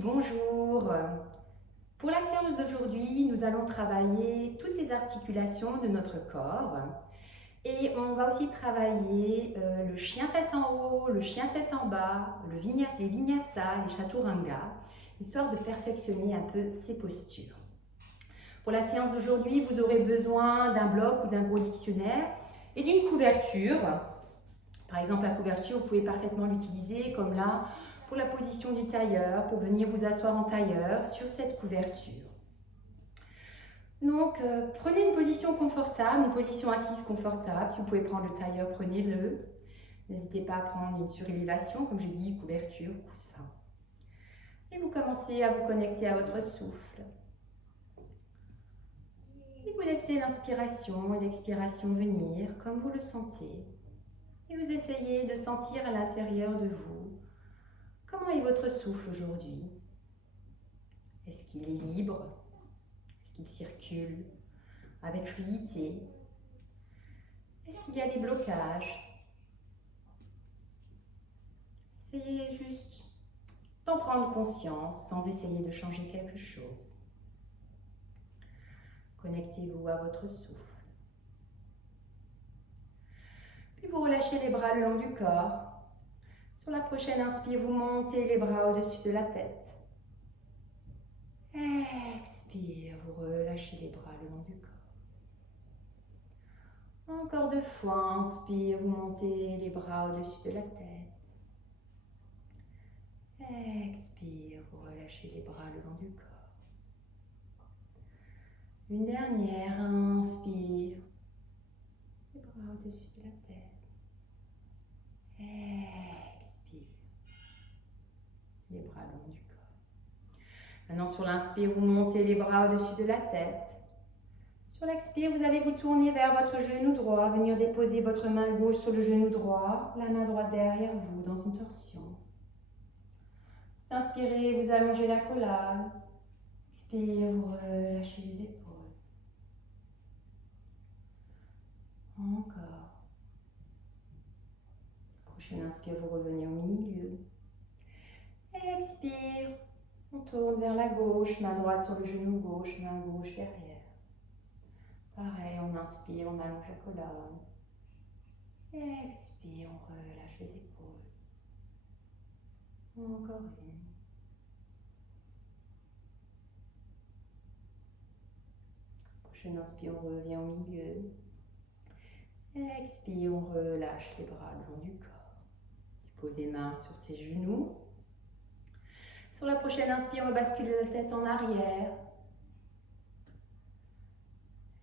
Bonjour. Pour la séance d'aujourd'hui, nous allons travailler toutes les articulations de notre corps et on va aussi travailler le chien tête en haut, le chien tête en bas, les vinyasa, les chaturanga, histoire de perfectionner un peu ces postures. Pour la séance d'aujourd'hui, vous aurez besoin d'un bloc ou d'un gros dictionnaire et d'une couverture. Par exemple, la couverture, vous pouvez parfaitement l'utiliser comme là, pour la position du tailleur, pour venir vous asseoir en tailleur sur cette couverture. Donc, prenez une position confortable, une position assise confortable. Si vous pouvez prendre le tailleur, prenez-le. N'hésitez pas à prendre une surélévation, comme j'ai dit, couverture, coussin. Et vous commencez à vous connecter à votre souffle. Et vous laissez l'inspiration et l'expiration venir comme vous le sentez. Et vous essayez de sentir à l'intérieur de vous comment est votre souffle aujourd'hui. Est-ce qu'il est libre? Est-ce qu'il circule avec fluidité? Est-ce qu'il y a des blocages? Essayez juste d'en prendre conscience sans essayer de changer quelque chose. Connectez-vous à votre souffle. Puis vous relâchez les bras le long du corps. Sur la prochaine inspire, vous montez les bras au-dessus de la tête. Expire, vous relâchez les bras le long du corps. Encore 2 fois, inspire, vous montez les bras au-dessus de la tête. Expire, vous relâchez les bras le long du corps. Une dernière, inspire, les bras au-dessus de la tête. Expire, les bras le long du corps. Maintenant, sur l'inspire, vous montez les bras au-dessus de la tête. Sur l'expire, vous allez vous tourner vers votre genou droit, venir déposer votre main gauche sur le genou droit, la main droite derrière vous dans une torsion. Vous inspirez, vous allongez la colonne. Expire, vous relâchez les épaules. Encore. Prochaine inspire, vous revenez au milieu. Expire, on tourne vers la gauche, main droite sur le genou gauche, main gauche derrière. Pareil, on inspire, on allonge la colonne. Expire, on relâche les épaules. Encore une. Prochaine inspire, on revient au milieu. Expire, on relâche les bras le long du corps. Posez main sur ses genoux. Sur la prochaine inspire, on bascule la tête en arrière.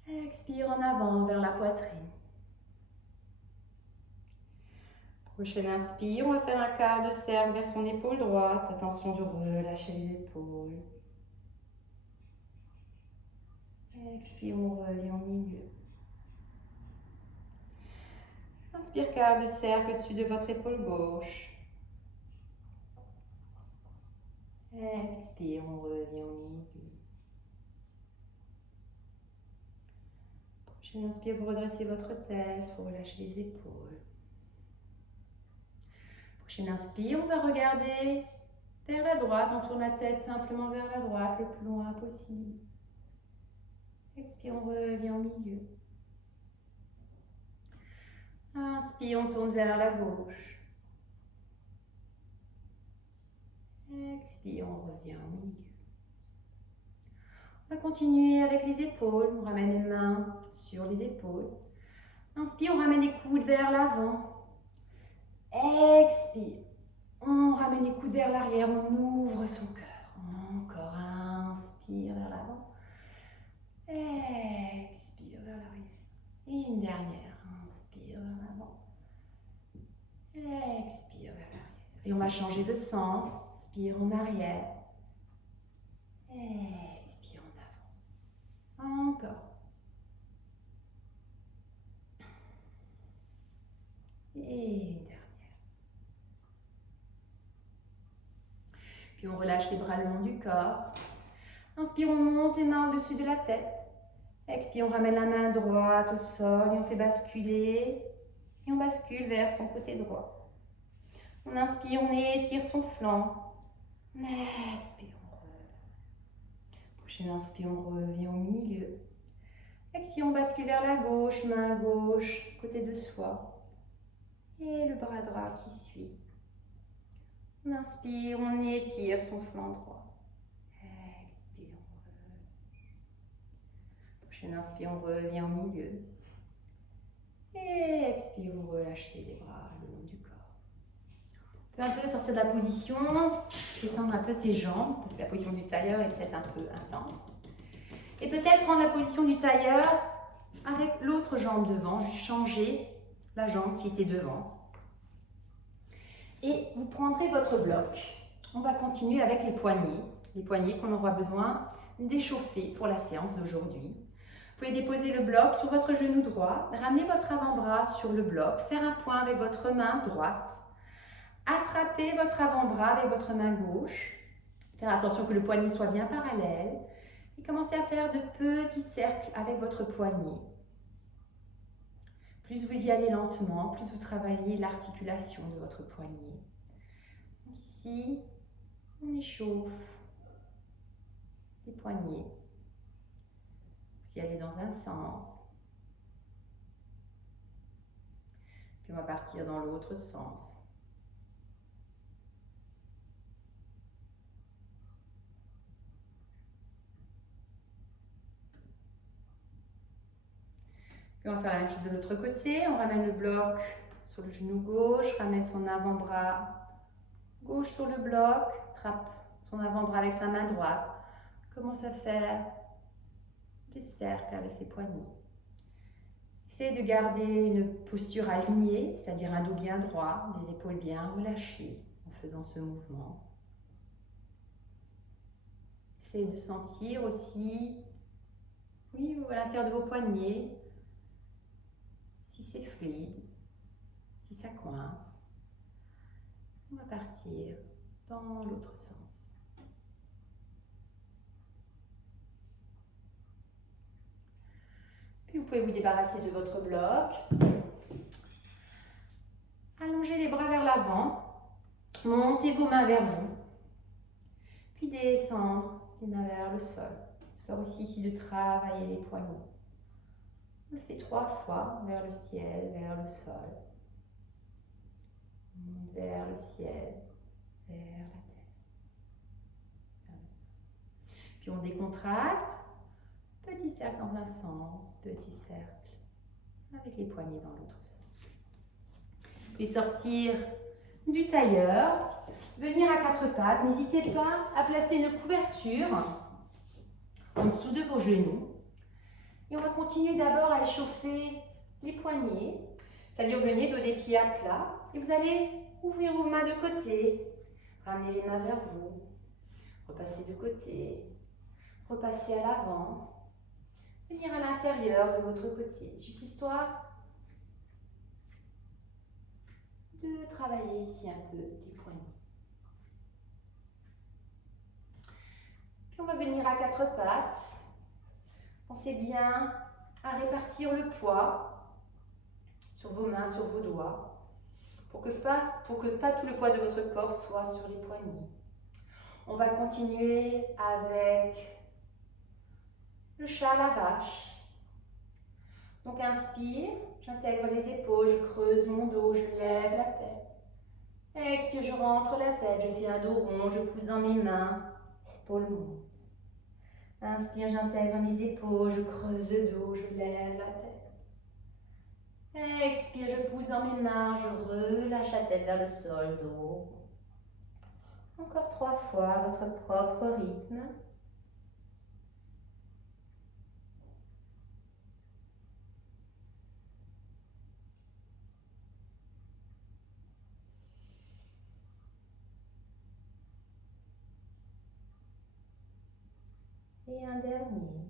Expire en avant vers la poitrine. Prochaine inspire, on va faire un quart de cercle vers son épaule droite. Attention de relâcher les épaules. Expire, on revient au milieu. Inspire, quart de cercle au-dessus de votre épaule gauche. Expire, on revient au milieu. Prochaine inspire, vous redressez votre tête, vous relâchez les épaules. Prochaine inspire, on va regarder vers la droite, on tourne la tête simplement vers la droite le plus loin possible. Expire, on revient au milieu. Inspire, on tourne vers la gauche. Expire, on revient au milieu. On va continuer avec les épaules. On ramène les mains sur les épaules. Inspire, on ramène les coudes vers l'avant. Expire, on ramène les coudes vers l'arrière. On ouvre son cœur. Encore, inspire vers l'avant. Expire vers l'arrière. Et une dernière. Inspire vers l'avant. Expire vers l'arrière. Et on va changer de sens. Inspire en arrière. Expire en avant. Encore. Et une dernière. Puis on relâche les bras le long du corps. Inspire, on monte les mains au-dessus de la tête. Expire, on ramène la main droite au sol et on fait basculer. Et on bascule vers son côté droit. On inspire, on étire son flanc. Expire, prochaine inspire, on revient au milieu. Expire, on bascule vers la gauche, main gauche, côté de soi. Et le bras droit qui suit. On inspire, on étire son flanc droit. Expire, on relâche. Prochaine inspire, on revient au milieu. Et expire, vous relâchez les bras le long du corps. On peut un peu sortir de la position, étendre un peu ses jambes, parce que la position du tailleur est peut-être un peu intense. Et peut-être prendre la position du tailleur avec l'autre jambe devant, juste changer la jambe qui était devant. Et vous prendrez votre bloc. On va continuer avec les poignets qu'on aura besoin d'échauffer pour la séance d'aujourd'hui. Vous pouvez déposer le bloc sur votre genou droit, ramener votre avant-bras sur le bloc, faire un point avec votre main droite, attraper votre avant-bras avec votre main gauche, faire attention que le poignet soit bien parallèle et commencez à faire de petits cercles avec votre poignet. Plus vous y allez lentement, plus vous travaillez l'articulation de votre poignet. Donc ici, on échauffe les poignets. Vous y allez dans un sens. Puis on va partir dans l'autre sens. Puis on va faire la même chose de l'autre côté. On ramène le bloc sur le genou gauche, ramène son avant-bras gauche sur le bloc, attrape son avant-bras avec sa main droite. Commence à faire des cercles avec ses poignets. Essayez de garder une posture alignée, c'est-à-dire un dos bien droit, les épaules bien relâchées en faisant ce mouvement. Essayez de sentir aussi, oui, à l'intérieur de vos poignets, si c'est fluide, si ça coince. On va partir dans l'autre sens. Puis vous pouvez vous débarrasser de votre bloc. Allongez les bras vers l'avant. Montez vos mains vers vous. Puis descendre les mains vers le sol. Ça aussi ici de travailler les poignets. On le fait 3 fois, vers le ciel, vers le sol. On monte vers le ciel, vers la terre, vers le sol. Puis on décontracte. Petit cercle dans un sens, petit cercle avec les poignets dans l'autre sens. Puis sortir du tailleur, venir à 4 pattes. N'hésitez pas à placer une couverture en dessous de vos genoux. Et on va continuer d'abord à échauffer les poignets. C'est-à-dire vous venez dos des pieds à plat et vous allez ouvrir vos mains de côté, ramener les mains vers vous, repasser de côté, repasser à l'avant. Venir à l'intérieur de votre côté, juste histoire de travailler ici un peu les poignets. Puis on va venir à 4 pattes. Pensez bien à répartir le poids sur vos mains, sur vos doigts, pour que pas tout le poids de votre corps soit sur les poignets. On va continuer avec le chat à la vache. Donc inspire, j'intègre les épaules, je creuse mon dos, je lève la tête. Expire, je rentre la tête, je fais un dos rond, je pousse dans mes mains, épaules montent. Inspire, j'intègre mes épaules, je creuse le dos, je lève la tête. Expire, je pousse dans mes mains, je relâche la tête vers le sol, dos. Encore 3 fois, votre propre rythme. Et un dernier.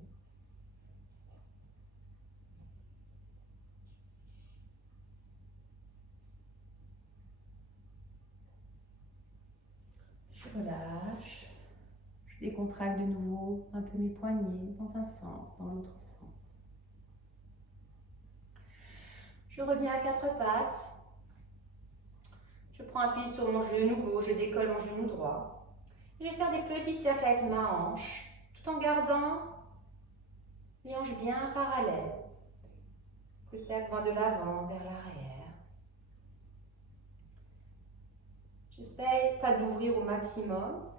Je relâche. Je décontracte de nouveau un peu mes poignets dans un sens, dans l'autre sens. Je reviens à 4 pattes. Je prends appui sur mon genou gauche, je décolle mon genou droit. Je vais faire des petits cercles avec ma hanche, tout en gardant les hanches bien parallèles. Le cercle va de l'avant vers l'arrière. J'essaye pas d'ouvrir au maximum,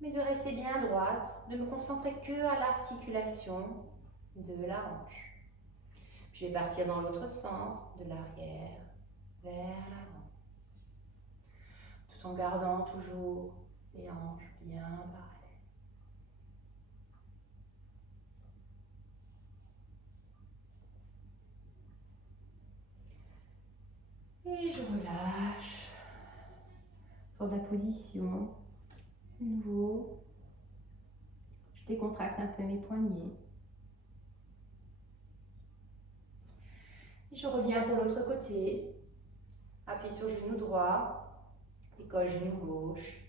mais de rester bien droite, de me concentrer que à l'articulation de la hanche. Je vais partir dans l'autre sens, de l'arrière vers l'avant, tout en gardant toujours les hanches bien parallèles. Et je relâche sur la position. De nouveau, je décontracte un peu mes poignets. Et je reviens pour l'autre côté. Appuie sur le genou droit, écolle genou gauche.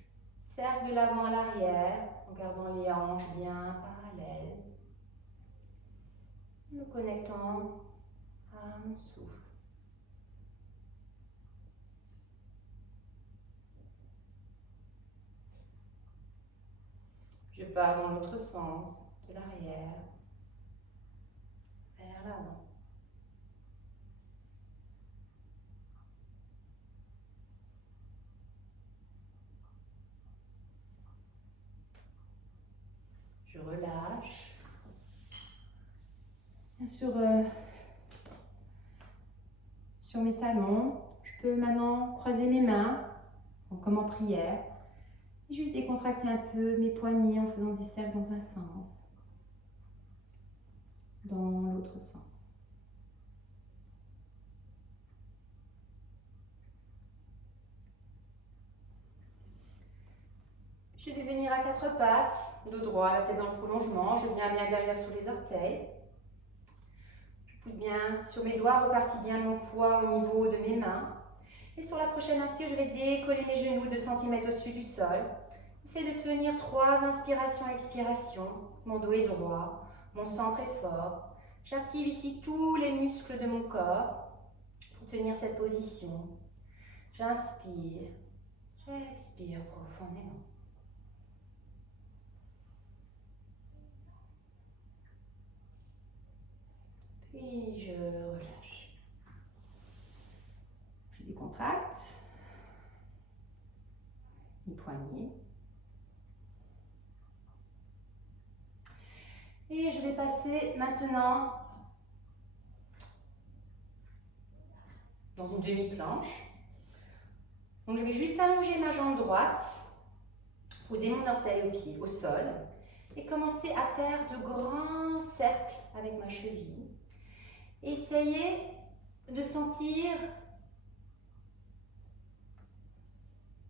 Cercle de l'avant à l'arrière, en gardant les hanches bien parallèles. Me connectant à mon souffle. Je pars dans l'autre sens, de l'arrière vers l'avant. Je relâche. Bien sûr, sur mes talons, je peux maintenant croiser mes mains, comme en prière, et juste décontracter un peu mes poignets en faisant des cercles dans un sens, dans l'autre sens. Je vais venir à quatre pattes, dos droit, la tête dans le prolongement. Je viens bien derrière sur les orteils. Je pousse bien sur mes doigts, repartis bien mon poids au niveau de mes mains. Et sur la prochaine inspire, je vais décoller mes genoux 2 cm au-dessus du sol. Essayez de tenir 3 inspirations, expirations. Mon dos est droit, mon centre est fort. J'active ici tous les muscles de mon corps pour tenir cette position. J'inspire, j'expire profondément. Puis je relâche. Je décontracte les poignets. Et je vais passer maintenant dans une demi-planche. Donc je vais juste allonger ma jambe droite, poser mon orteil au pied, au sol, et commencer à faire de grands cercles avec ma cheville. Essayez de sentir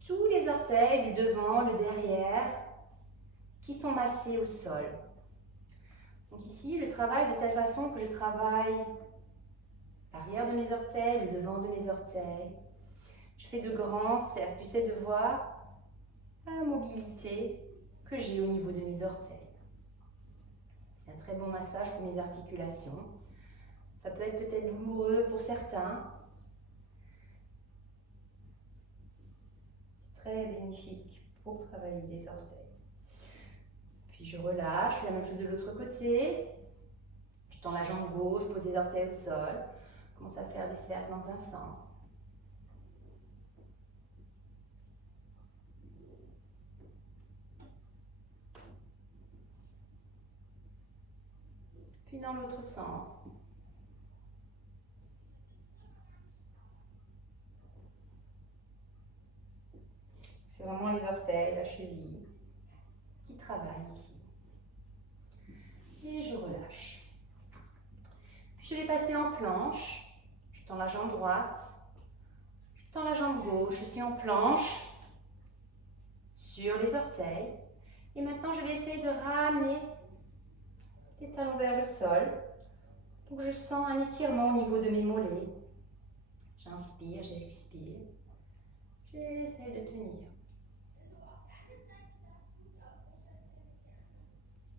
tous les orteils, le devant, le derrière, qui sont massés au sol. Donc ici, je travaille de telle façon que je travaille l'arrière de mes orteils, le devant de mes orteils. Je fais de grands cercles. J'essaie de voir la mobilité que j'ai au niveau de mes orteils. C'est un très bon massage pour mes articulations. Ça peut être peut-être douloureux pour certains. C'est très bénéfique pour travailler les orteils. Puis je relâche, je fais la même chose de l'autre côté. Je tends la jambe gauche, pose les orteils au sol. Je commence à faire des cercles dans un sens. Puis dans l'autre sens. C'est vraiment les orteils, la cheville qui travaillent ici. Et je relâche. Puis je vais passer en planche. Je tends la jambe droite. Je tends la jambe gauche. Je suis en planche sur les orteils. Et maintenant, je vais essayer de ramener les talons vers le sol. Donc, je sens un étirement au niveau de mes mollets. J'inspire, j'expire. J'essaie de tenir.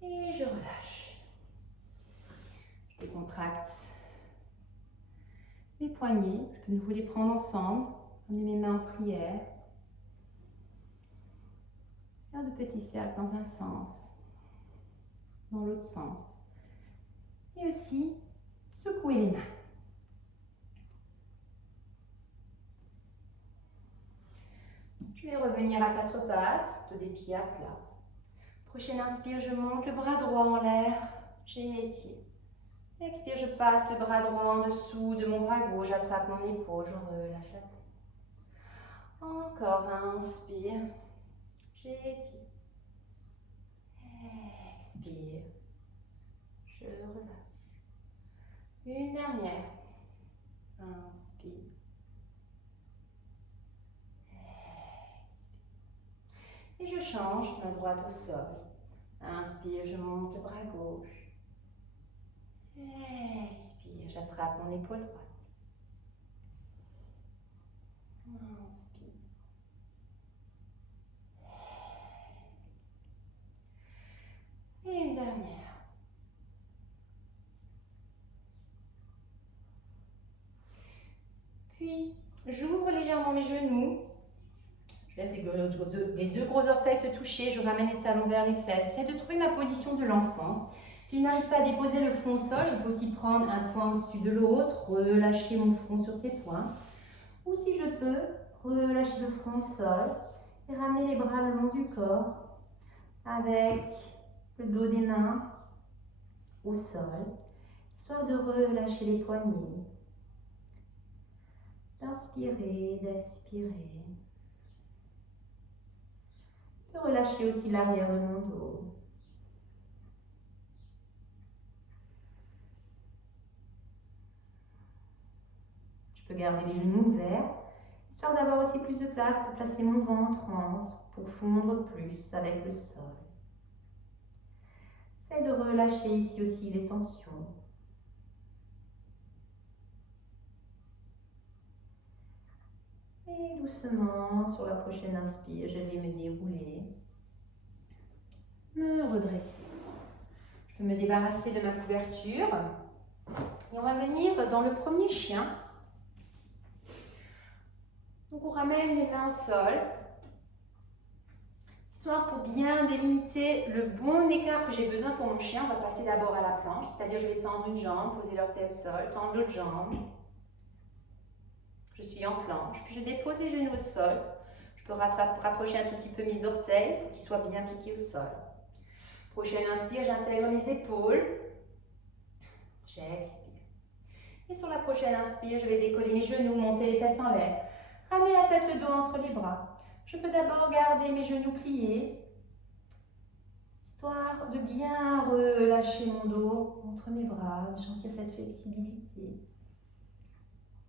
Et je relâche. Je décontracte mes poignets. Je peux de nouveau les prendre ensemble. Amener mes mains en prière. Faire de petits cercles dans un sens, dans l'autre sens. Et aussi, secouer les mains. Je vais revenir à quatre pattes, dos des pieds à plat. Prochaine inspire, je monte le bras droit en l'air, j'étire. Expire, je passe le bras droit en dessous de mon bras gauche, j'attrape mon épaule, je relâche la tête. Encore, inspire, j'étire. Expire, je relâche. Une dernière. Inspire. Et je change, main droite au sol. Inspire, je monte le bras gauche. Expire, j'attrape mon épaule droite. Inspire. Et une dernière. Puis, j'ouvre légèrement mes genoux. Je laisse les deux gros orteils se toucher. Je ramène les talons vers les fesses. J'essaie de trouver ma position de l'enfant. Si je n'arrive pas à déposer le front au sol, je peux aussi prendre un point au-dessus de l'autre, relâcher mon front sur ces points. Ou si je peux, relâcher le front au sol et ramener les bras le long du corps avec le dos des mains au sol, histoire de relâcher les poignets, d'inspirer, d'expirer, de relâcher aussi l'arrière de mon dos. Je peux garder les genoux ouverts, histoire d'avoir aussi plus de place pour placer mon ventre pour fondre plus avec le sol. J'essaie de relâcher ici aussi les tensions. Et doucement, sur la prochaine inspire, je vais me dérouler, me redresser. Je peux me débarrasser de ma couverture. Et on va venir dans le premier chien. Donc on ramène les mains au sol, histoire pour bien délimiter le bon écart que j'ai besoin pour mon chien. On va passer d'abord à la planche, c'est-à-dire je vais tendre une jambe, poser l'orteil au sol, tendre l'autre jambe. Je suis en planche, puis je dépose les genoux au sol. Je peux rapprocher un tout petit peu mes orteils pour qu'ils soient bien piqués au sol. Prochaine inspire, j'intègre mes épaules. J'expire. Et sur la prochaine inspire, je vais décoller mes genoux, monter les fesses en l'air. Ramener la tête, le dos entre les bras. Je peux d'abord garder mes genoux pliés, histoire de bien relâcher mon dos entre mes bras, de sentir cette flexibilité.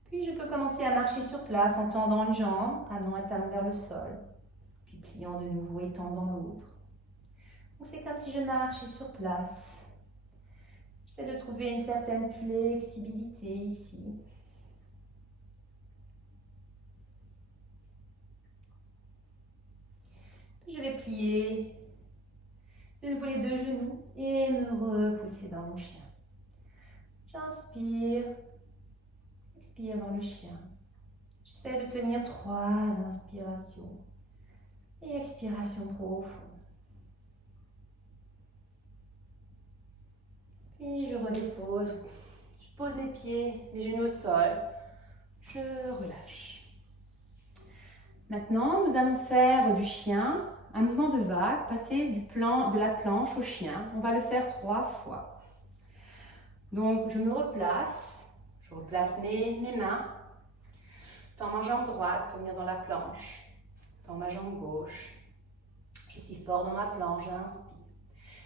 Puis je peux commencer à marcher sur place en tendant une jambe, amenant un talon vers le sol, puis pliant de nouveau et tendant l'autre. Donc c'est comme si je marchais sur place. J'essaie de trouver une certaine flexibilité ici. Puis je vais plier de nouveau les deux genoux et me repousser dans mon chien. J'inspire, expire dans le chien. J'essaie de tenir 3 inspirations et expirations profondes. Puis je redépose. Je pose mes pieds, mes genoux au sol. Je relâche. Maintenant, nous allons faire du chien un mouvement de vague, passer de la planche au chien. On va le faire 3 fois. Donc, je me replace. Je replace mes mains. Je tends ma jambe droite pour venir dans la planche. Je tends ma jambe gauche. Je suis fort dans ma planche, j'inspire.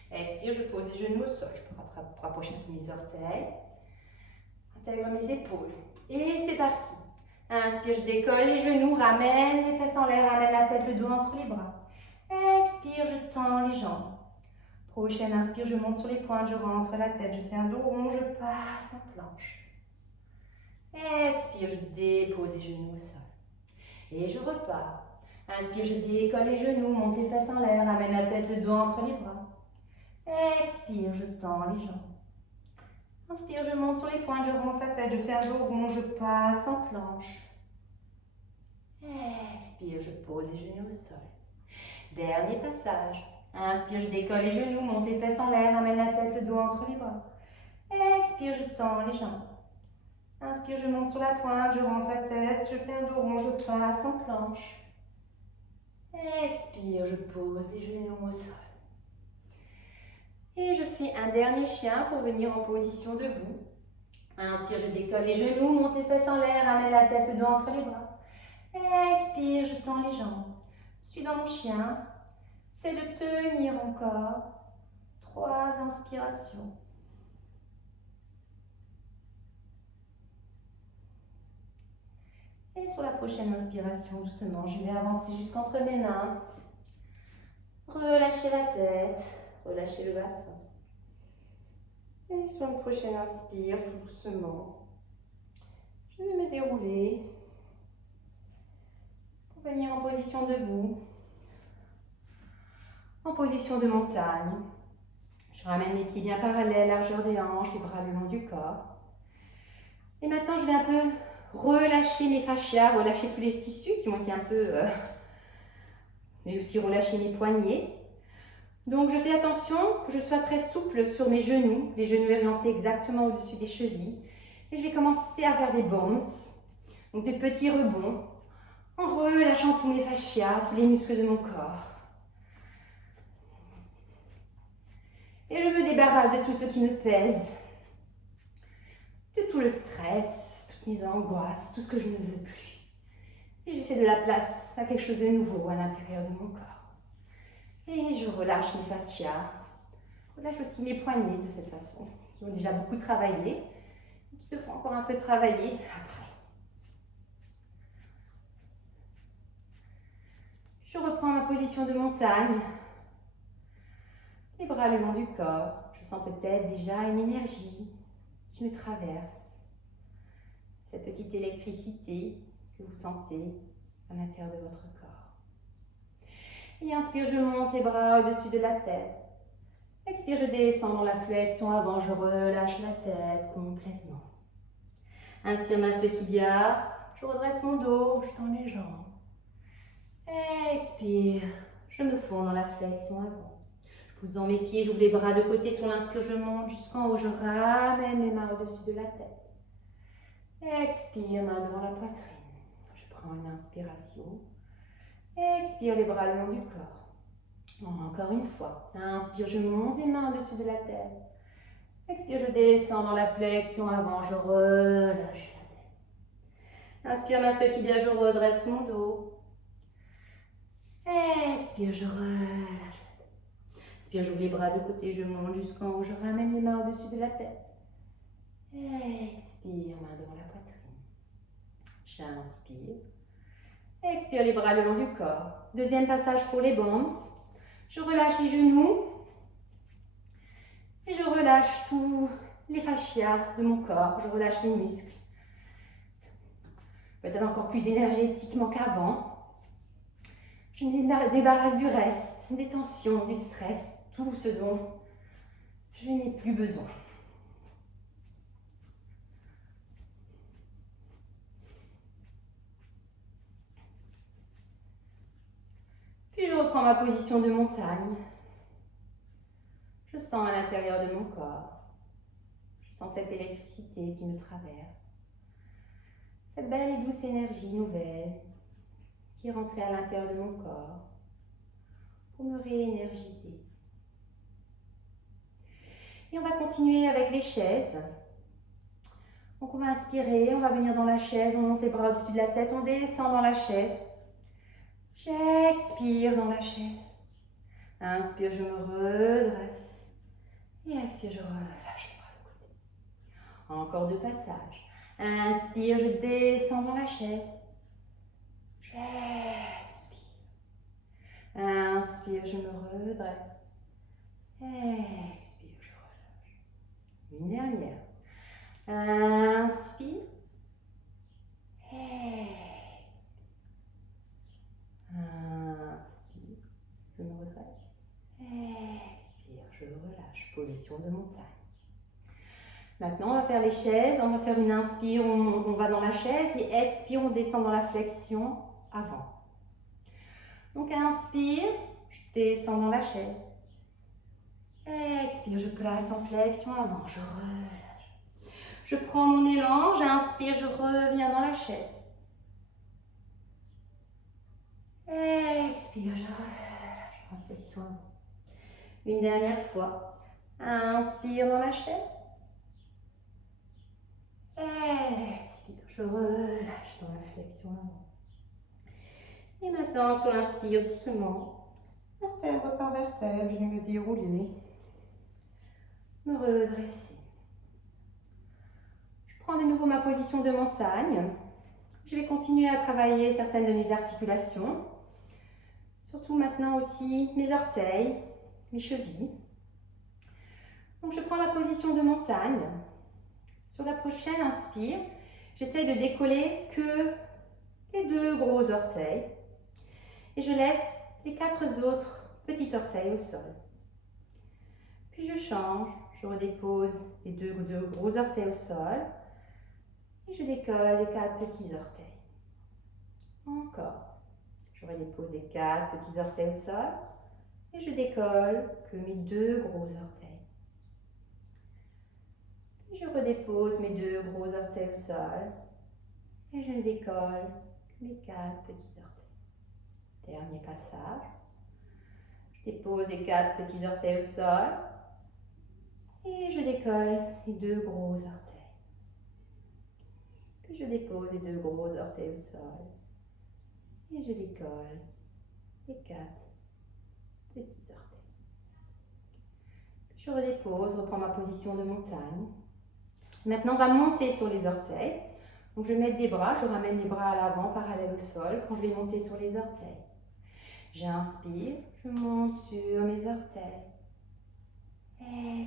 Expire, je pose les genoux au sol. Je peux rapprocher un peu mes orteils. Intègre mes épaules. Et c'est parti. Inspire, je décolle les genoux, ramène les fesses en l'air, ramène la tête, le dos entre les bras. Expire, je tends les jambes. Prochaine inspire, je monte sur les pointes, je rentre la tête, je fais un dos rond, je passe en planche. Expire, je dépose les genoux au sol. Et je repars. Inspire, je décolle les genoux, monte les fesses en l'air, ramène la tête, le dos entre les bras. Expire, je tends les jambes. Inspire, je monte sur les pointes, je remonte la tête, je fais un dos rond, je passe en planche. Expire, je pose les genoux au sol. Dernier passage. Inspire, je décolle les genoux, monte les fesses en l'air, amène la tête, le dos entre les bras. Expire, je tends les jambes. Inspire, je monte sur la pointe, je rentre la tête, je fais un dos rond, je passe en planche. Expire, je pose les genoux au sol. Et je fais un dernier chien pour venir en position debout. Inspire, je décolle les genoux, monte les fesses en l'air, amène la tête, le dos entre les bras. Expire, je tends les jambes. Je suis dans mon chien. C'est de tenir encore. 3 inspirations. Et sur la prochaine inspiration, doucement, je vais avancer jusqu'entre mes mains. Relâchez la tête, relâchez le bassin. Et sur la prochaine inspire, tout doucement, je vais me dérouler pour venir en position debout, en position de montagne. Je ramène les pieds bien parallèles, largeur des hanches, les bras le long du corps. Et maintenant, je vais un peu relâcher mes fascias, relâcher tous les tissus qui ont été un peu... mais aussi relâcher mes poignets. Donc, je fais attention que je sois très souple sur mes genoux, les genoux orientés exactement au-dessus des chevilles. Et je vais commencer à faire des bounces, donc des petits rebonds, en relâchant tous mes fascias, tous les muscles de mon corps. Et je me débarrasse de tout ce qui me pèse, de tout le stress, toutes mes angoisses, tout ce que je ne veux plus. Et je fais de la place à quelque chose de nouveau à l'intérieur de mon corps. Et je relâche mes fascias, relâche aussi mes poignets de cette façon, qui ont déjà beaucoup travaillé, et qui te font encore un peu travailler après. Je reprends ma position de montagne, les bras le long du corps. Je sens peut-être déjà une énergie qui me traverse, cette petite électricité que vous sentez à l'intérieur de votre corps. Et inspire, je monte les bras au-dessus de la tête. Expire, je descends dans la flexion avant, je relâche la tête complètement. Inspire, masse le tibia, je redresse mon dos, je tends les jambes. Expire, je me fonds dans la flexion avant. Je pousse dans mes pieds, j'ouvre les bras de côté sur l'inspire, je monte jusqu'en haut, je ramène mes mains au-dessus de la tête. Expire, main devant la poitrine. Je prends une inspiration. Expire, les bras le long du corps. Encore une fois. Inspire, je monte les mains au-dessus de la tête. Expire, je descends dans la flexion avant, je relâche la tête. Inspire, masse le tibia, je redresse mon dos. Expire, je relâche la tête. Inspire, j'ouvre les bras de côté, je monte jusqu'en haut, je ramène les mains au-dessus de la tête. Expire, main devant la poitrine. J'inspire. Expire, les bras le long du corps. Deuxième passage pour les bounces. Je relâche les genoux. Et je relâche tous les fascias de mon corps. Je relâche les muscles. Peut-être encore plus énergétiquement qu'avant. Je me débarrasse du reste, des tensions, du stress, tout ce dont je n'ai plus besoin. Puis je reprends ma position de montagne. Je sens à l'intérieur de mon corps. Je sens cette électricité qui me traverse. Cette belle et douce énergie nouvelle qui est rentrée à l'intérieur de mon corps pour me réénergiser. Et on va continuer avec les chaises. Donc on va inspirer, on va venir dans la chaise, on monte les bras au-dessus de la tête, on descend dans la chaise. J'expire dans la chaise. Inspire, je me redresse. Et expire, je relâche les bras de côté. Encore 2 passages. Inspire, je descends dans la chaise. J'expire. Inspire, je me redresse. Expire, je relâche. Une dernière. Inspire. Expire. Inspire, je me redresse. Expire, je relâche. Position de montagne. Maintenant, on va faire les chaises. On va faire une inspire, on va dans la chaise et expire, on descend dans la flexion avant. Donc, inspire, je descends dans la chaise. Expire, je place en flexion avant, je relâche. Je prends mon élan, j'inspire, je reviens dans la chaise. Expire, je relâche en flexion avant. Une dernière fois. Inspire dans la chaise. Expire, je relâche dans la flexion avant. Et maintenant, sur l'inspire, doucement, vertèbre par vertèbre, je vais me dérouler, me redresser. Je prends de nouveau ma position de montagne. Je vais continuer à travailler certaines de mes articulations, surtout maintenant aussi mes orteils, mes chevilles. Donc je prends la position de montagne. Sur la prochaine inspire, j'essaie de décoller que les 2 gros orteils et je laisse les 4 autres petits orteils au sol. Puis je change, je redépose les 2 gros orteils au sol et je décolle les 4 petits orteils. Encore, je redépose les 4 petits orteils au sol et je décolle que mes 2 gros orteils. Puis je redépose mes 2 gros orteils au sol et je ne décolle que mes 4 petits orteils. Dernier passage. Je dépose les 4 petits orteils au sol et je décolle les 2 gros orteils. Puis je dépose les 2 gros orteils au sol et je décolle les 4 petits orteils. Puis je redépose, reprends ma position de montagne. Maintenant, on va monter sur les orteils. Donc je vais mettre des bras, je ramène les bras à l'avant, parallèles au sol, quand je vais monter sur les orteils. J'inspire, je monte sur mes orteils.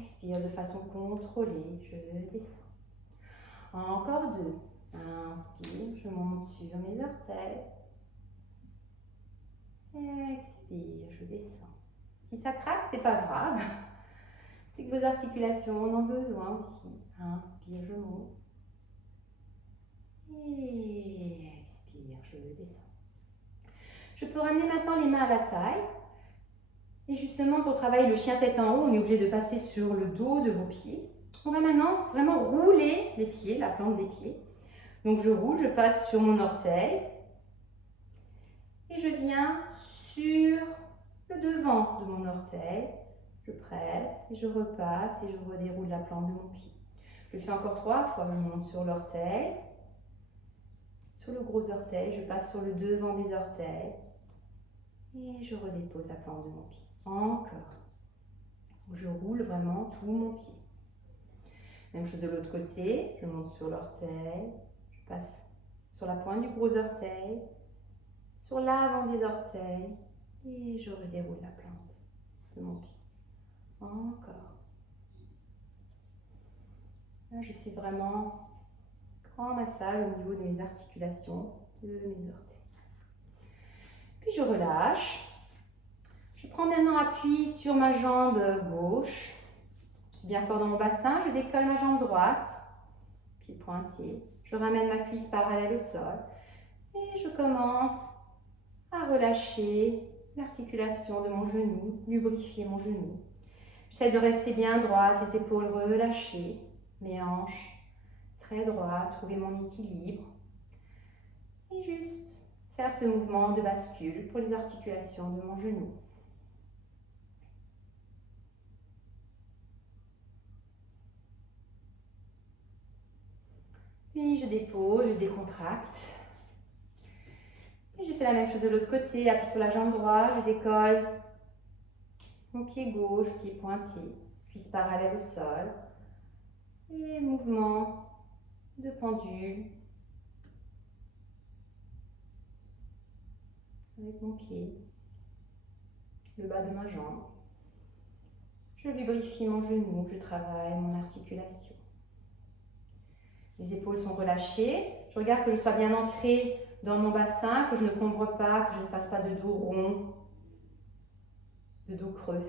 Expire de façon contrôlée, je descends. Encore 2. Inspire, je monte sur mes orteils. Expire, je descends. Si ça craque, c'est pas grave. C'est que vos articulations en ont besoin aussi. Inspire, je monte. Et expire, je descends. Je peux ramener maintenant les mains à la taille. Et justement, pour travailler le chien tête en haut, on est obligé de passer sur le dos de vos pieds. On va maintenant vraiment rouler les pieds, la plante des pieds. Donc je roule, je passe sur mon orteil. Et je viens sur le devant de mon orteil. Je presse et je repasse et je redéroule la plante de mon pied. Je le fais encore 3 fois. Je monte sur l'orteil. Sur le gros orteil, je passe sur le devant des orteils. Et je redépose la plante de mon pied. Encore. Je roule vraiment tout mon pied. Même chose de l'autre côté. Je monte sur l'orteil. Je passe sur la pointe du gros orteil. Sur l'avant des orteils. Et je redéroule la plante de mon pied. Encore. Là, je fais vraiment grand massage au niveau de mes articulations, de mes orteils. Puis je relâche. Je prends maintenant appui sur ma jambe gauche. Je suis bien fort dans mon bassin. Je décolle ma jambe droite, pied pointé. Je ramène ma cuisse parallèle au sol. Et je commence à relâcher l'articulation de mon genou, lubrifier mon genou. J'essaie de rester bien droite, les épaules relâchées, mes hanches très droites, trouver mon équilibre. Et juste faire ce mouvement de bascule pour les articulations de mon genou. Puis je dépose, je décontracte. Et je fais la même chose de l'autre côté, appuie sur la jambe droite, je décolle mon pied gauche, pied pointé, cuisse parallèle au sol. Et mouvement de pendule avec mon pied, le bas de ma jambe. Je lubrifie mon genou, je travaille mon articulation. Les épaules sont relâchées. Je regarde que je sois bien ancrée dans mon bassin, que je ne combre pas, que je ne fasse pas de dos rond, de dos creux.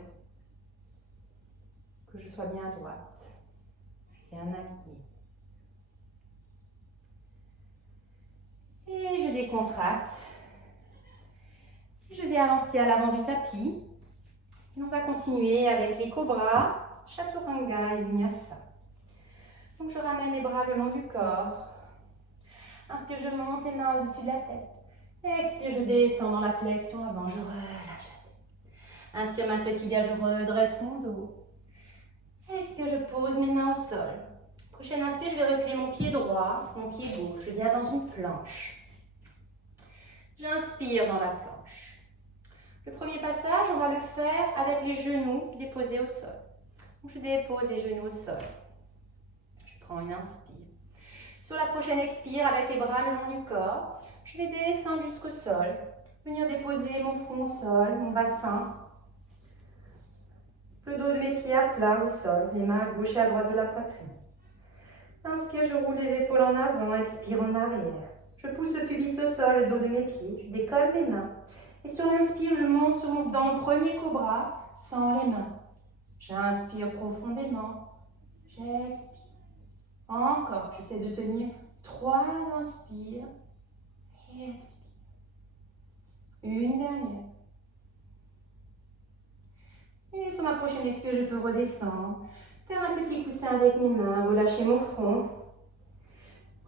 Que je sois bien à droite, bien alignée. Et je décontracte. Je vais avancer à l'avant du tapis. Et on va continuer avec les cobras, chaturanga et vinyasa. Donc je ramène les bras le long du corps. Inspire, je monte les mains au-dessus de la tête. Expire, je descends dans la flexion avant, je relâche la tête. Inspire, main sur les tibias, je redresse mon dos. Expire, je pose mes mains au sol. Prochaine inspire, je vais replier mon pied droit, mon pied gauche. Je viens dans une planche. J'inspire dans la planche. Le premier passage, on va le faire avec les genoux déposés au sol. Donc, je dépose les genoux au sol. Je prends une inspire. Sur la prochaine expire, avec les bras le long du corps, je vais descendre jusqu'au sol. Venir déposer mon front au sol, mon bassin. Le dos de mes pieds à plat au sol, les mains à gauche et à droite de la poitrine. Inspire, je roule les épaules en avant, expire en arrière. Je pousse le pubis au sol, le dos de mes pieds, je décolle mes mains. Et sur l'inspire, je monte dans le premier cobra, sans les mains. J'inspire profondément, j'expire. Encore, j'essaie de tenir 3 inspires et expire. Une dernière. Et sur ma prochaine expire, je peux redescendre. Faire un petit coussin avec mes mains, relâcher mon front.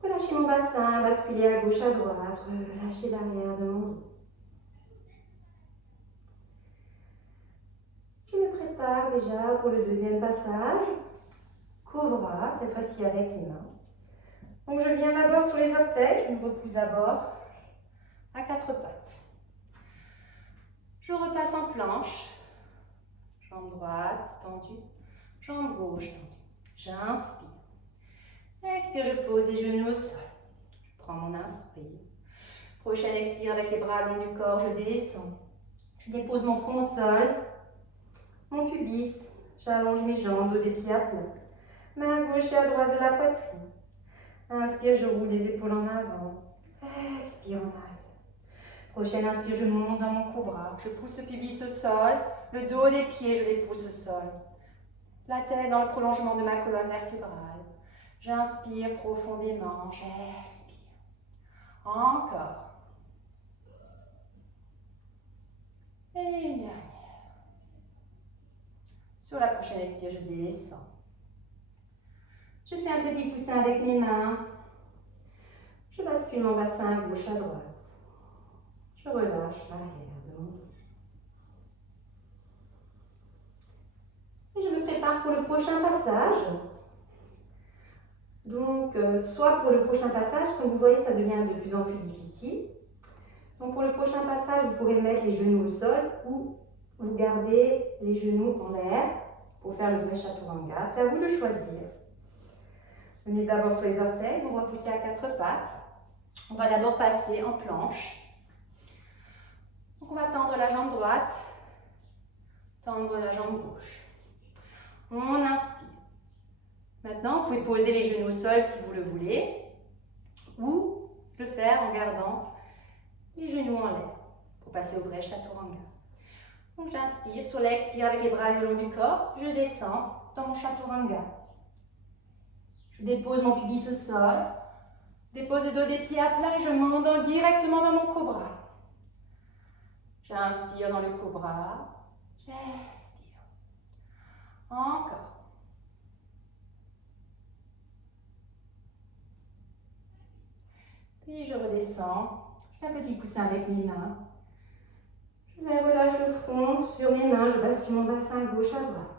Relâcher mon bassin, basculer à gauche, à droite, relâcher l'arrière de mon dos. Je me prépare déjà pour le deuxième passage. Cobra, cette fois-ci avec les mains. Donc je viens d'abord sur les orteils, je me repousse d'abord à 4 pattes. Je repasse en planche. Jambe droite tendue, jambe gauche tendue. J'inspire. Expire, je pose les genoux au sol. Je prends mon inspire. Prochaine expire avec les bras long du corps, je descends. Je dépose mon front au sol, mon pubis. J'allonge mes jambes, dos des pieds à plat. Main à gauche et à droite de la poitrine. Inspire, je roule les épaules en avant. Expire en arrière. Prochaine inspire, je monte dans mon cobra. Je pousse le pubis au sol, le dos des pieds, je les pousse au sol. La tête dans le prolongement de ma colonne vertébrale. J'inspire profondément, j'expire. Encore. Et une dernière. Sur la prochaine expire, je descends. Je fais un petit coussin avec mes mains. Je bascule mon bassin à gauche, à droite. Je relâche l'arrière de mon dos. Et je me prépare pour le prochain passage. Donc, soit pour le prochain passage, comme vous voyez, ça devient de plus en plus difficile. Donc, pour le prochain passage, vous pourrez mettre les genoux au sol ou vous gardez les genoux en l'air pour faire le vrai chaturanga. C'est à vous de choisir. Venez d'abord sur les orteils, vous repoussez à 4 pattes. On va d'abord passer en planche. Donc on va tendre la jambe droite, tendre la jambe gauche. On inspire. Maintenant, vous pouvez poser les genoux au sol si vous le voulez, ou le faire en gardant les genoux en l'air pour passer au vrai chaturanga. Donc j'inspire, sur l'expire avec les bras le long du corps, je descends dans mon chaturanga. Je dépose mon pubis au sol, dépose le dos des pieds à plat et je monte directement dans mon cobra. J'inspire dans le cobra, j'expire. Encore. Puis je redescends, je fais un petit coussin avec mes mains. Je relâche le front sur mes mains, je bascule mon bassin à gauche, à droite.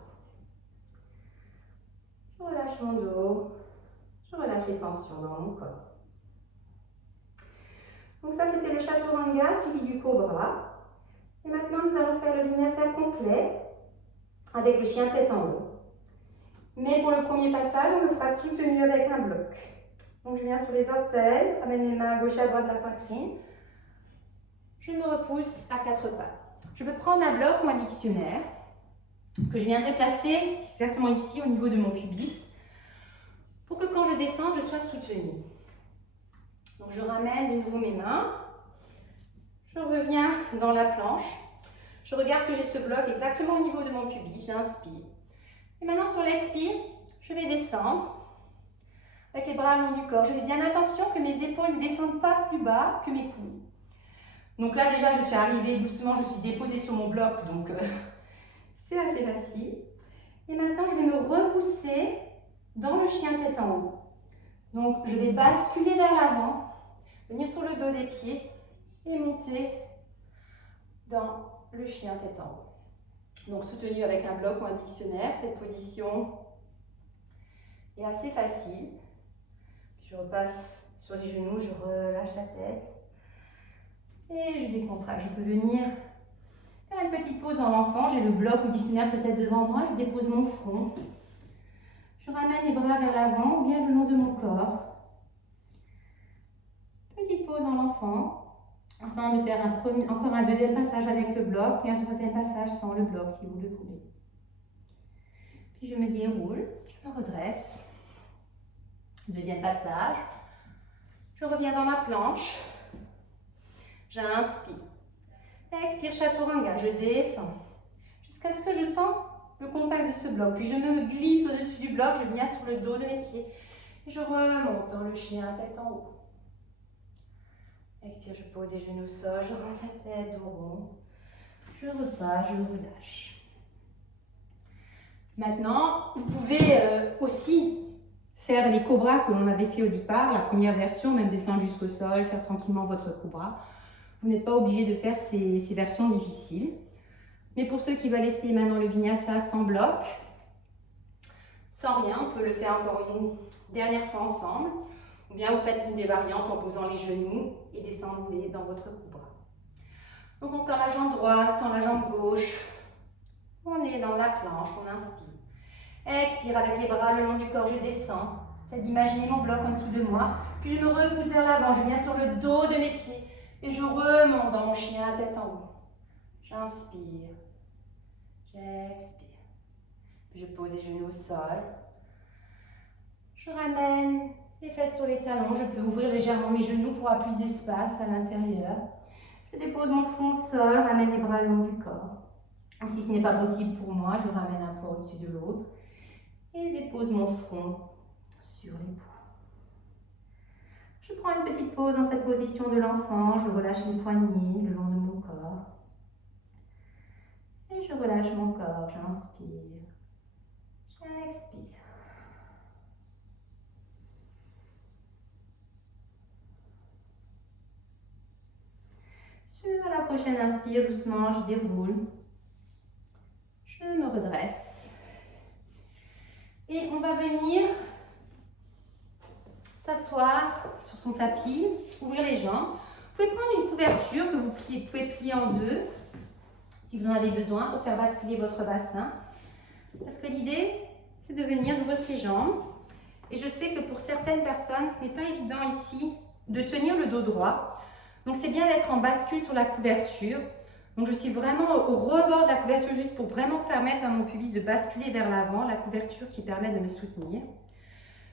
Je relâche mon dos, je relâche les tensions dans mon corps. Donc ça c'était le chaturanga suivi du cobra. Et maintenant nous allons faire le vinyasa complet avec le chien tête en haut. Mais pour le premier passage, on le fera soutenu avec un bloc. Donc je viens sur les orteils, amène mes mains à gauche et à droite de la poitrine. Je me repousse à 4 pattes. Je peux prendre un bloc ou un dictionnaire que je viendrai placer exactement ici au niveau de mon pubis pour que quand je descends, je sois soutenue. Donc je ramène de nouveau mes mains. Je reviens dans la planche. Je regarde que j'ai ce bloc exactement au niveau de mon pubis. J'inspire. Et maintenant sur l'expire, je vais descendre avec les bras le long du corps. Je fais bien attention que mes épaules ne descendent pas plus bas que mes coudes. Donc là déjà je suis arrivée doucement, je suis déposée sur mon bloc, donc C'est assez facile. Et maintenant, je vais me repousser dans le chien tête en haut. Donc, je vais basculer vers l'avant, venir sur le dos des pieds et monter dans le chien tête en haut. Donc, soutenu avec un bloc ou un dictionnaire, cette position est assez facile. Je repasse sur les genoux, je relâche la tête et je décontracte. Je peux venir faire une petite pause en l'enfant. J'ai le bloc ou dictionnaire peut-être devant moi. Je dépose mon front. Je ramène les bras vers l'avant ou bien le long de mon corps. Petite pause en l'enfant. Avant de faire encore un deuxième passage avec le bloc, puis un troisième passage sans le bloc si vous le voulez. Puis je me déroule, je me redresse. Deuxième passage. Je reviens dans ma planche. J'inspire. Expire chaturanga, je descends. Jusqu'à ce que je sens le contact de ce bloc. Puis je me glisse au-dessus du bloc, je viens sur le dos de mes pieds. Et je remonte dans le chien, tête en haut. Expire, je pose les genoux au sol, je rentre la tête au rond. Je repars, je relâche. Maintenant, vous pouvez aussi faire les cobras que l'on avait fait au départ, la première version, même descendre jusqu'au sol, faire tranquillement votre cobra. Vous n'êtes pas obligé de faire ces versions difficiles. Mais pour ceux qui veulent essayer maintenant le vinyasa sans bloc, sans rien, on peut le faire encore une dernière fois ensemble. Ou bien vous faites une des variantes en posant les genoux et descendez dans votre cobra. Donc on tend la jambe droite, tend la jambe gauche. On est dans la planche, on inspire. Expire avec les bras le long du corps, je descends. C'est d'imaginer mon bloc en dessous de moi. Puis je me repousse vers l'avant, je viens sur le dos de mes pieds. Et je remonte dans mon chien, tête en haut. J'inspire. J'expire. Puis je pose les genoux au sol. Je ramène les fesses sur les talons. Je peux ouvrir légèrement mes genoux pour avoir plus d'espace à l'intérieur. Je dépose mon front au sol, ramène les bras le long du corps. Si ce n'est pas possible pour moi, je ramène un poids au-dessus de l'autre et dépose mon front sur l'épaule. Je prends une petite pause dans cette position de l'enfant. Je relâche mes poignets le long de mon corps. Et je relâche mon corps. J'inspire. J'expire. Sur la prochaine inspire, doucement, je déroule. Je me redresse. Et on va venir s'asseoir sur son tapis, ouvrir les jambes. Vous pouvez prendre une couverture que vous pouvez plier en deux, si vous en avez besoin, pour faire basculer votre bassin. Parce que l'idée, c'est de venir ouvrir ses jambes. Et je sais que pour certaines personnes, ce n'est pas évident ici de tenir le dos droit. Donc c'est bien d'être en bascule sur la couverture. Donc je suis vraiment au rebord de la couverture juste pour vraiment permettre à mon pubis de basculer vers l'avant, la couverture qui permet de me soutenir.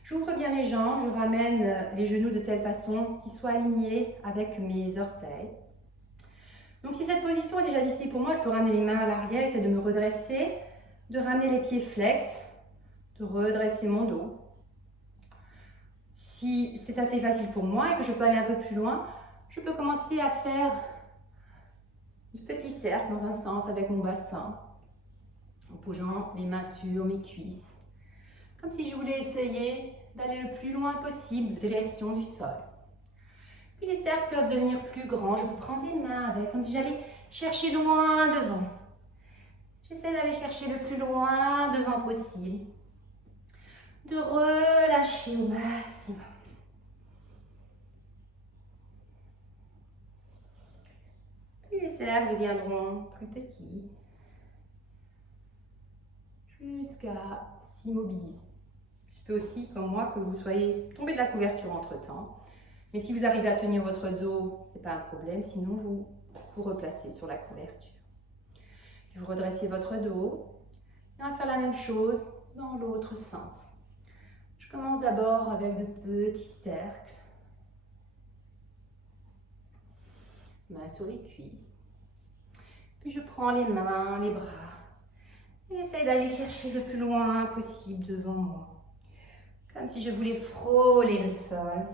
J'ouvre bien les jambes, je ramène les genoux de telle façon qu'ils soient alignés avec mes orteils. Donc si cette position est déjà difficile pour moi, je peux ramener les mains à l'arrière, essayer de me redresser, de ramener les pieds flex, de redresser mon dos. Si c'est assez facile pour moi et que je peux aller un peu plus loin, je peux commencer à faire de petits cercles dans un sens avec mon bassin, en posant les mains sur mes cuisses, comme si je voulais essayer d'aller le plus loin possible, direction du sol. Puis les cercles peuvent devenir plus grands, je peux prendre les mains avec, comme si j'allais chercher loin devant. J'essaie d'aller chercher le plus loin devant possible, de relâcher au maximum. Puis les cercles deviendront plus petits, jusqu'à s'immobiliser. Il se peut aussi, comme moi, que vous soyez tombé de la couverture entre-temps. Mais si vous arrivez à tenir votre dos, ce n'est pas un problème, sinon vous vous replacez sur la couverture. Puis vous redressez votre dos. Et on va faire la même chose dans l'autre sens. Je commence d'abord avec de petits cercles. Mains sur les cuisses. Puis je prends les mains, les bras. Et j'essaie d'aller chercher le plus loin possible devant moi. Comme si je voulais frôler le sol.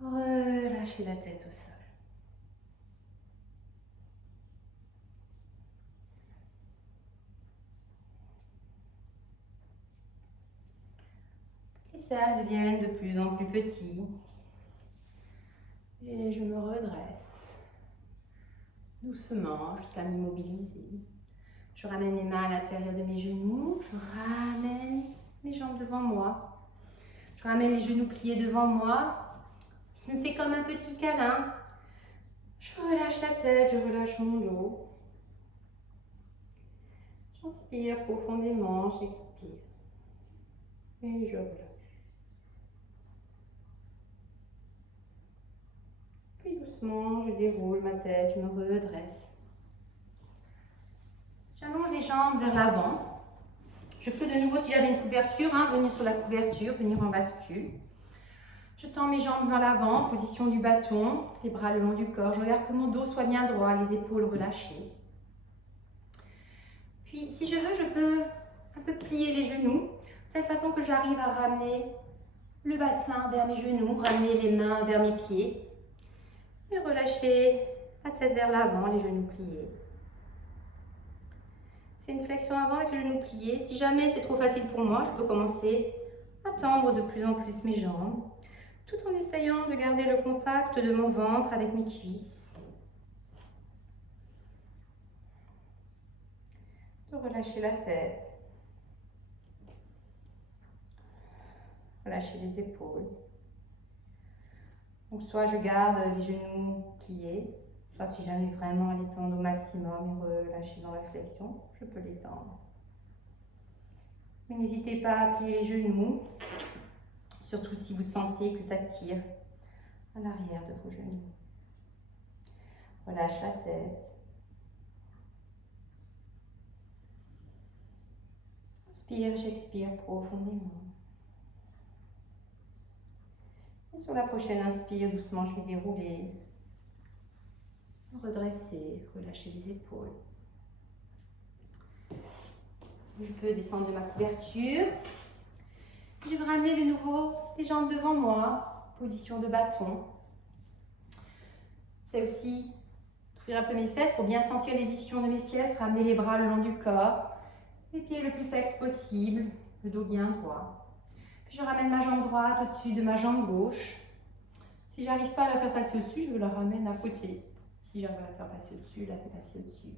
Relâchez la tête au sol. cercles deviennent de plus en plus petits. Et je me redresse doucement jusqu'à m'immobiliser. Je ramène mes mains à l'intérieur de mes genoux. Je ramène mes jambes devant moi. Je ramène les genoux pliés devant moi. Je me fais comme un petit câlin. Je relâche la tête, je relâche mon dos. J'inspire profondément, j'expire. Et je relâche. Puis doucement, je déroule ma tête, je me redresse. J'allonge les jambes vers l'avant. Je peux de nouveau, si j'avais une couverture, venir sur la couverture, venir en bascule. Je tends mes jambes vers l'avant, position du bâton, les bras le long du corps. Je regarde que mon dos soit bien droit, les épaules relâchées. Puis, si je veux, je peux un peu plier les genoux, de telle façon que j'arrive à ramener le bassin vers mes genoux, ramener les mains vers mes pieds et relâcher la tête vers l'avant, les genoux pliés. C'est une flexion avant avec les genoux pliés. Si jamais c'est trop facile pour moi, je peux commencer à tendre de plus en plus mes jambes, tout en essayant de garder le contact de mon ventre avec mes cuisses. De relâcher la tête. Relâcher les épaules. Donc soit je garde les genoux pliés, soit si j'arrive vraiment à les tendre au maximum et relâcher dans la flexion, je peux les tendre. Mais n'hésitez pas à plier les genoux, surtout si vous sentez que ça tire à l'arrière de vos genoux. Relâche la tête. Inspire, j'expire profondément. Et sur la prochaine inspire, doucement, je vais dérouler. Redresser, relâcher les épaules. Je peux descendre de ma couverture. Je vais ramener de nouveau les jambes devant moi, position de bâton. C'est aussi d'ouvrir un peu mes fesses pour bien sentir les ischions de mes pièces, ramener les bras le long du corps, les pieds le plus flex possible, le dos bien droit. Puis je ramène ma jambe droite au-dessus de ma jambe gauche. Si je n'arrive pas à la faire passer au-dessus, je la ramène à côté. Si j'arrive à la faire passer au-dessus, je la fais passer au-dessus.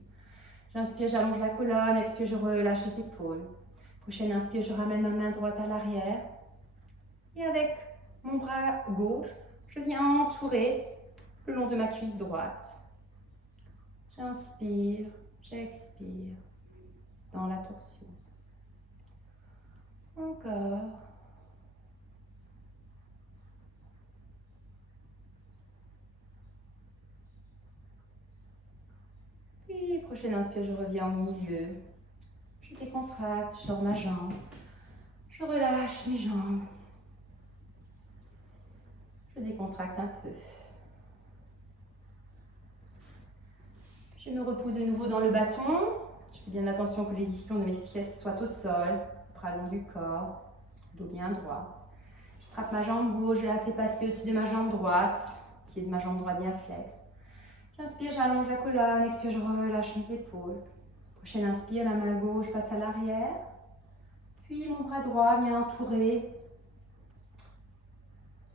J'inspire, j'allonge la colonne, expire, je relâche les épaules. Prochaine inspire, je ramène ma main droite à l'arrière. Et avec mon bras gauche, je viens entourer le long de ma cuisse droite. J'inspire, j'expire dans la torsion. Encore. Puis, prochaine inspire, je reviens au milieu. Je décontracte, je sors ma jambe. Je relâche mes jambes. Je décontracte un peu. Je me repose de nouveau dans le bâton. Je fais bien attention que les ischions de mes pièces soient au sol, bras long du corps, dos bien droit. Je trappe ma jambe gauche, je la fais passer au-dessus de ma jambe droite, pied de ma jambe droite bien flex. J'inspire, j'allonge la colonne, expire, je relâche mes épaules. Prochaine inspire, la main gauche passe à l'arrière. Puis mon bras droit vient entourer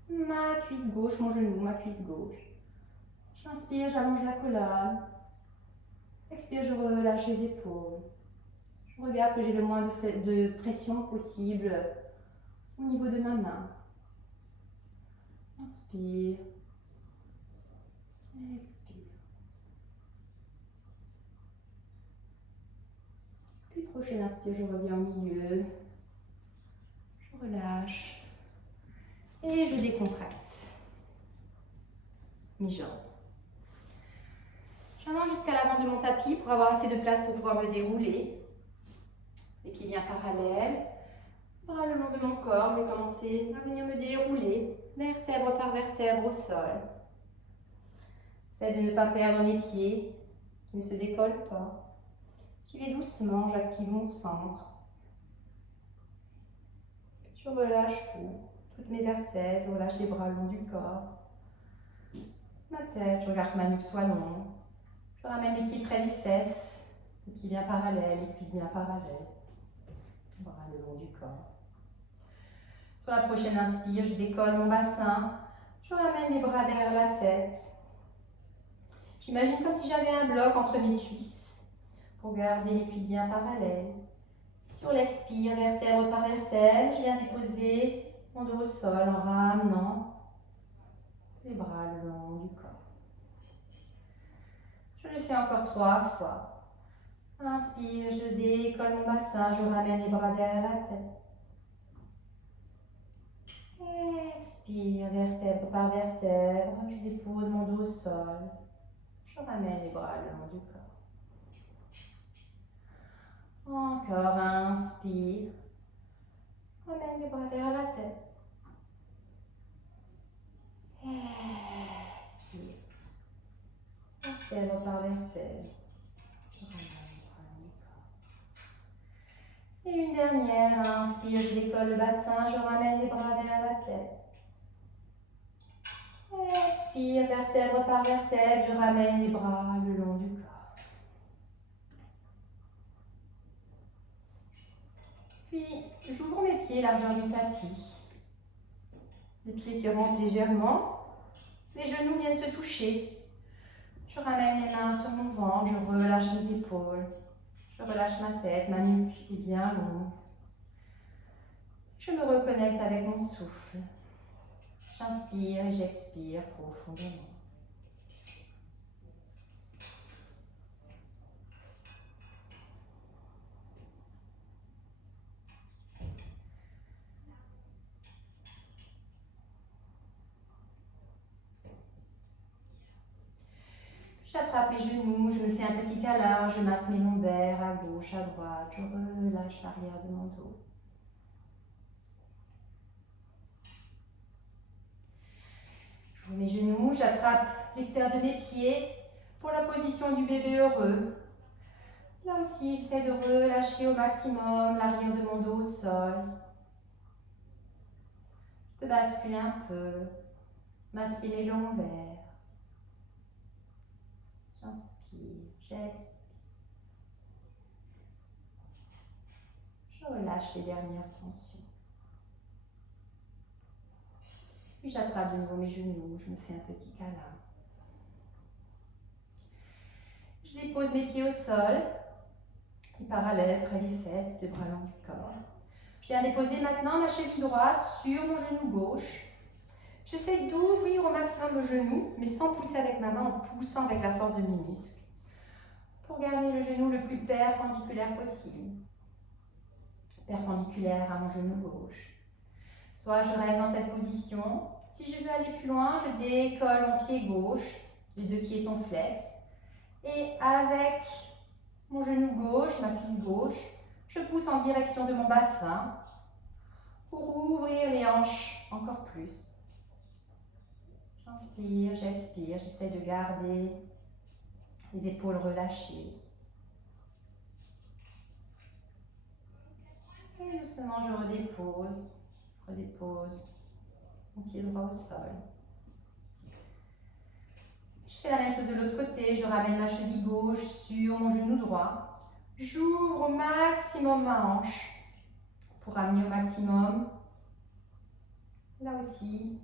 ma cuisse gauche, mon genou, ma cuisse gauche. J'inspire, j'allonge la colonne. Expire, je relâche les épaules. Je regarde que j'ai le moins de pression possible au niveau de ma main. Inspire. Expire. Puis prochaine inspire, je reviens au milieu. Je relâche. Et je décontracte mes jambes. J'allonge jusqu'à l'avant de mon tapis pour avoir assez de place pour pouvoir me dérouler. Les pieds bien parallèles. Bras le long de mon corps. Je vais commencer à venir me dérouler vertèbre par vertèbre au sol. J'essaie de ne pas perdre mes pieds qui ne se décollent pas. J'y vais doucement, j'active mon centre. Je relâche tout, toutes mes vertèbres, je relâche les bras le long du corps. Ma tête, je regarde que ma nuque soit longue. Je ramène les pieds près des fesses, les pieds bien parallèles, les cuisses bien parallèles. Bras le long du corps. Sur la prochaine inspire, je décolle mon bassin. Je ramène les bras derrière la tête. J'imagine comme si j'avais un bloc entre mes cuisses pour garder les cuisses bien parallèles. Sur l'expire, vertèbre par vertèbre, je viens déposer mon dos au sol en ramenant les bras le long du corps. Je le fais encore 3 fois. Inspire, je décolle mon bassin, je ramène les bras derrière la tête. Expire, vertèbre par vertèbre, je dépose mon dos au sol. Je ramène les bras le long du corps. Encore, inspire. Ramène les bras derrière la tête. Expire. Vertèbre par vertèbre. Je ramène les bras le long du corps. Et une dernière, inspire, je décolle le bassin, je ramène les bras derrière la tête. Expire, vertèbre par vertèbre, je ramène les bras le long du corps. Puis, j'ouvre mes pieds largeur du tapis. Les pieds qui remontent légèrement. Les genoux viennent se toucher. Je ramène les mains sur mon ventre, je relâche mes épaules. Je relâche ma tête, ma nuque est bien longue. Je me reconnecte avec mon souffle. J'inspire et j'expire profondément. J'attrape les genoux, je me fais un petit câlin, je masse mes lombaires à gauche, à droite, je relâche l'arrière de mon dos. J'ouvre mes genoux, j'attrape l'extérieur de mes pieds pour la position du bébé heureux. Là aussi, j'essaie de relâcher au maximum l'arrière de mon dos au sol. Je peux basculer un peu, masser les lombaires. J'inspire, j'expire. Je relâche les dernières tensions. Puis j'attrape de nouveau mes genoux, je me fais un petit câlin. Je dépose mes pieds au sol, les parallèles près des fesses, les bras longs du corps. Je viens déposer maintenant ma cheville droite sur mon genou gauche. J'essaie d'ouvrir au maximum le genou, mais sans pousser avec ma main, en poussant avec la force de mes muscles, pour garder le genou le plus perpendiculaire possible. Perpendiculaire à mon genou gauche. Soit je reste dans cette position. Si je veux aller plus loin, je décolle mon pied gauche. Les 2 pieds sont flex. Et avec mon genou gauche, ma cuisse gauche, je pousse en direction de mon bassin pour ouvrir les hanches encore plus. J'inspire, j'expire, j'essaie de garder les épaules relâchées. Et doucement, je redépose mon pied droit au sol. Je fais la même chose de l'autre côté, je ramène ma cheville gauche sur mon genou droit. J'ouvre au maximum ma hanche pour ramener au maximum. Là aussi,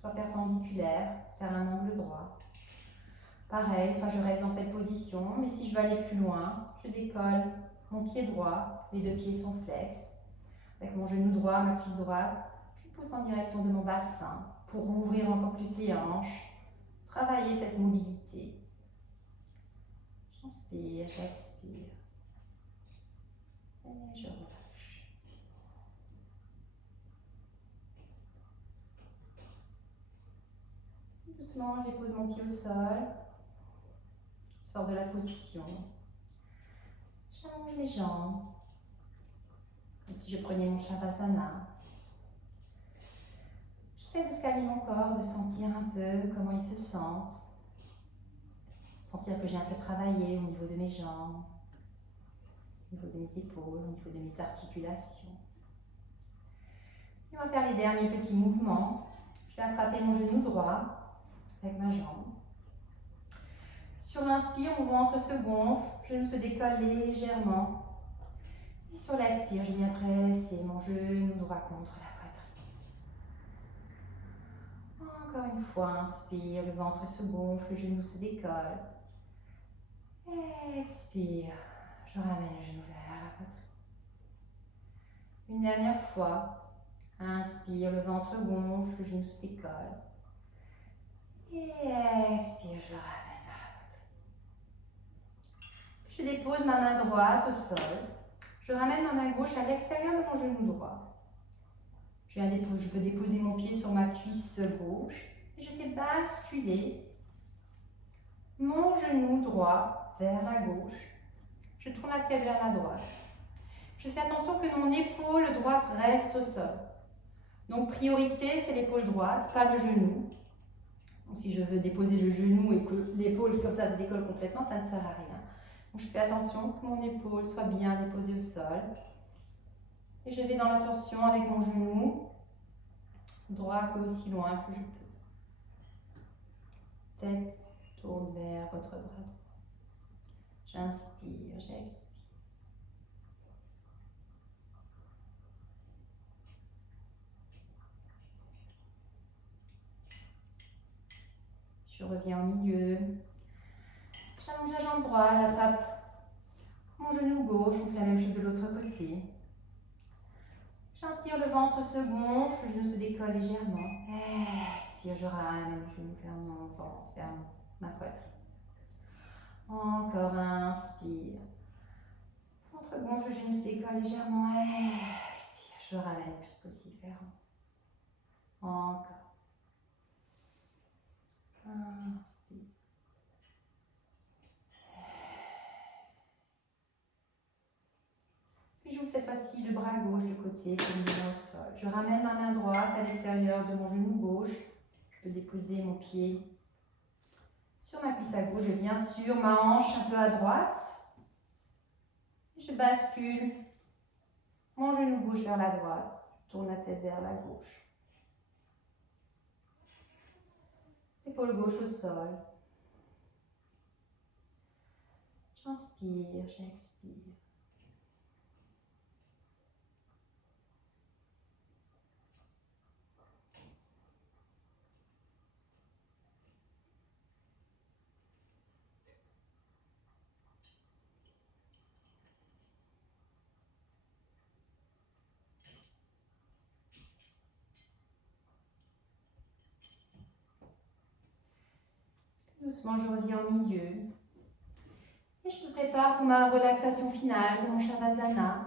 soit perpendiculaire, faire un angle droit. Pareil, soit je reste dans cette position, mais si je veux aller plus loin, je décolle mon pied droit, les 2 pieds sont flex. Avec mon genou droit, ma cuisse droite, je pousse en direction de mon bassin pour ouvrir encore plus les hanches, travailler cette mobilité. J'inspire, j'expire. Et je relâche. Doucement, je dépose mon pied au sol. Je sors de la position. J'allonge mes jambes. Comme si je prenais mon Shavasana. J'essaie de scanner mon corps, de sentir un peu comment il se sent. Sentir que j'ai un peu travaillé au niveau de mes jambes, au niveau de mes épaules, au niveau de mes articulations. Et on va faire les derniers petits mouvements. Je vais attraper mon genou droit avec ma jambe. Sur l'inspire, mon ventre se gonfle, genou se décolle légèrement. Et sur l'expire, je viens presser mon genou droit contre la poitrine. Encore une fois, inspire, le ventre se gonfle, le genou se décolle. Expire, je ramène le genou vers la poitrine. Une dernière fois. Inspire, le ventre gonfle, le genou se décolle. Et expire, je le ramène vers la poitrine. Je dépose ma main droite au sol. Je ramène ma main gauche à l'extérieur de mon genou droit. Je peux déposer mon pied sur ma cuisse gauche. Et je fais basculer mon genou droit vers la gauche. Je tourne la tête vers la droite. Je fais attention que mon épaule droite reste au sol. Donc priorité, c'est l'épaule droite, pas le genou. Donc, si je veux déposer le genou et que l'épaule comme ça se décolle complètement, ça ne sert à rien. Donc je fais attention que mon épaule soit bien déposée au sol. Et je vais dans la tension avec mon genou droit que aussi loin que je peux. Tête tourne vers votre bras droit. J'inspire, j'expire. Je reviens au milieu. J'allonge la jambe droite, j'attrape mon genou gauche, on fait la même chose de l'autre côté. J'inspire, le ventre se gonfle, le genou se décolle légèrement. Expire, je ramène le genou vers mon ventre, vers ma poitrine. Encore inspire. Ventre gonfle, le genou se décolle légèrement. Expire, je ramène le plus possible vers moi. Encore. Inspire. Puis j'ouvre cette fois-ci le bras gauche de côté, comme au sol. Je ramène ma main droite à l'extérieur de mon genou gauche. Je peux déposer mon pied sur ma cuisse à gauche. Je viens sur ma hanche un peu à droite. Je bascule mon genou gauche vers la droite. Je tourne la tête vers la gauche. Épaule gauche au sol. J'inspire, j'expire. Doucement, je reviens au milieu. Et je me prépare pour ma relaxation finale, pour mon Shavasana.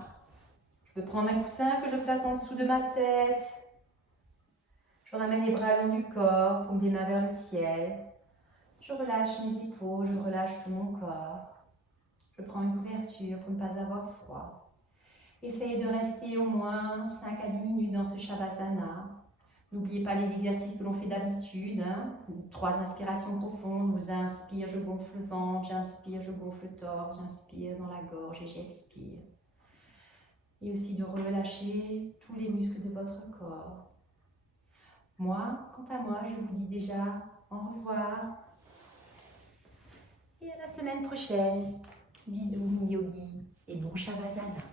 Je peux prendre un coussin que je place en dessous de ma tête. Je ramène les bras le long du corps, paume des mains vers le ciel. Je relâche mes épaules, je relâche tout mon corps. Je prends une couverture pour ne pas avoir froid. Essayez de rester au moins 5 à 10 minutes dans ce Shavasana. N'oubliez pas les exercices que l'on fait d'habitude. 3 inspirations profondes. Vous inspire, je gonfle le ventre. J'inspire, je gonfle le torse. J'inspire dans la gorge et j'expire. Et aussi de relâcher tous les muscles de votre corps. Moi, quant à moi, je vous dis déjà au revoir. Et à la semaine prochaine. Bisous, yogi, et bon Shavasana.